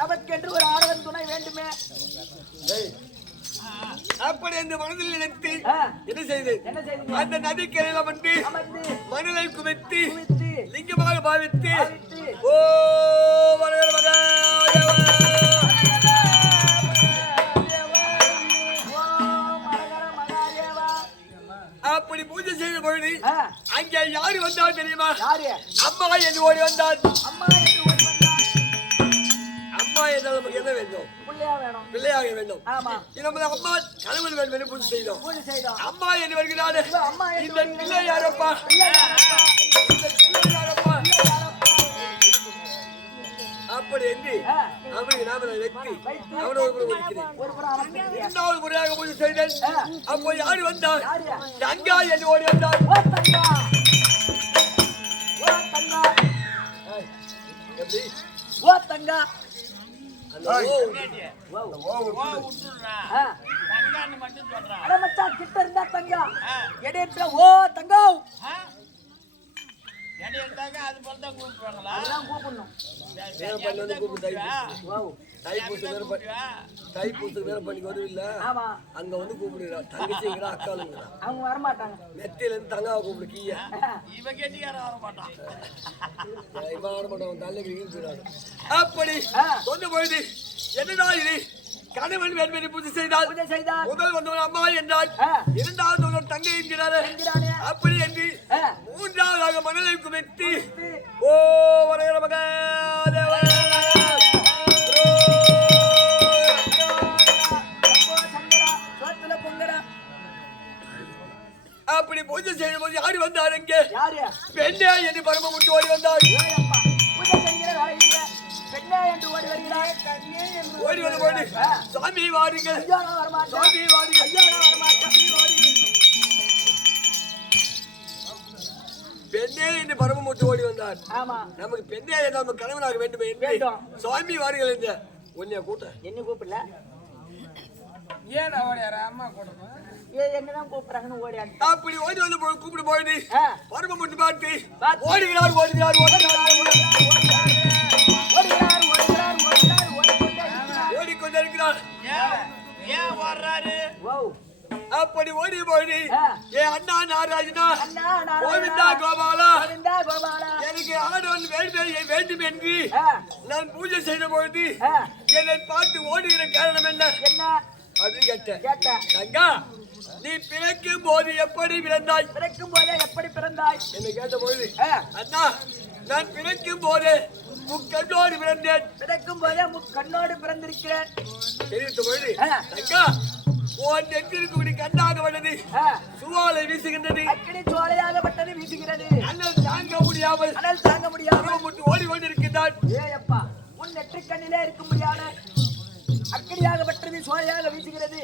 நமக்கென்று ஒரு ஆடவன் துணை வேண்டுமே. அப்படி அந்த மனதில் நினைத்து என்ன செய்து அந்த நதிக்கரையில வந்து மணலை குவித்து லிங்கமாக பாவித்து ஓ அப்படி பூஜை செய்த பொழுது அங்கே யாரு வந்தால் தெரியுமா? அம்மா என்று ஓடி வந்தால். அம்மா என்றால் நமக்கு என்ன வேண்டும்? பிள்ளையாக வேண்டும். நமது அம்மா கணவன் வேண்டும் என்று பூஜை செய்தோம். அம்மா என்று வருகிறாரு. இந்த பிள்ளை யாரப்பா? அப்படி என்று அவனுக்கு நாம வெற்றி அவனோடு இரண்டாவது முறையாக பூஜை செய்தேன். அப்போ யாரு வந்தார்? தங்கா என்று ஓடி வந்தார். கிட்ட இருந்தா தங்கா எடு ஓ தங்கா தைப்பூசம் வேற பண்ணி வருவில்ல அங்க வந்து கூப்பிடுறா தங்கச்சிங்கிறா அக்காளுங்கிறா. அவங்க வரமாட்டாங்க. நெத்தியில இருந்து தங்காவை கூப்பிடு கீழே அப்படி சொன்ன பொழுது என்னடா இது கணவன் வேண்மை பூஜை செய்தால் முதல் வந்தவன் அம்மா என்றால் இரண்டாவது ஒரு தங்கை என்கிறார். அப்படி என்று மூன்றாவதாக மணலை குவித்து ஓ வரைகிற மகாதேவ அப்படி பூஜை செய்யும் போது யாரு வந்தார்? எங்கே பெண்ணே என்று பரமமுட்டு ஓடி வந்தார். ஓடி வந்து சாமி வாருங்கள், சாமி வாருங்கள். பெண்ணே என்று பரமமுட்டு ஓடி வந்தார். நமக்கு பெண்ணே நம்ம கணவனாக வேண்டுமே என்று சாமி வாருங்கள் என்று உன்னைய கூட்ட என்ன கூப்பிடல ஏன் அம்மா கூட்டணும் என்னதான் கூப்பிடுறாங்கன்னு ஓடியாங்க. அப்படி ஓடி வந்து கூப்பிடு போயிடு பரமமுட்டு பார்த்து ஓடுகிறார் ஓடுகிறார் ஓடுகிறார் ஓடிக்கொண்டிருக்கிறார். ஏன் வர்றாரு? அப்படி ஓடி போயிடு ஏ அண்ணா நாராஜனா கோவிந்தா கோபாலா எனக்கு ஆடவன் வேண்டும் என்று நான் பூஜை செய்த பொழுது என்னை பார்த்து ஓடுகிற காரணம் என்ன அப்படின்னு கேட்டேன். தங்கா நீ பிறக்கும் போது எப்படி பிறந்தாய்? பிறக்கும் போதே எப்படி பிறந்தாய் என்னை கேட்ட பொழுது அண்ணா நான் பிறக்கும் போதே முக்கண்ணோடு பிறந்தேன். பிறக்கும் போதே முக்கண்ணோடு பிறந்திருக்கிறேன் தெரிவித்த பொழுது தங்கா உன் நெற்றிற்கு கண்ணாக வந்தது சுவாலை வீசுகின்றது. அக்கினி சுவாலையாகப்பட்டது வீசுகிறது. அனல் தாங்க முடியாமல் ஓடி கொண்டிருக்கிறான். ஏப்பா உன் நெற்றி கண்ணிலே இருக்க முடியாத அக்கினியாகப்பட்டது சுவாலையாக வீசுகிறது.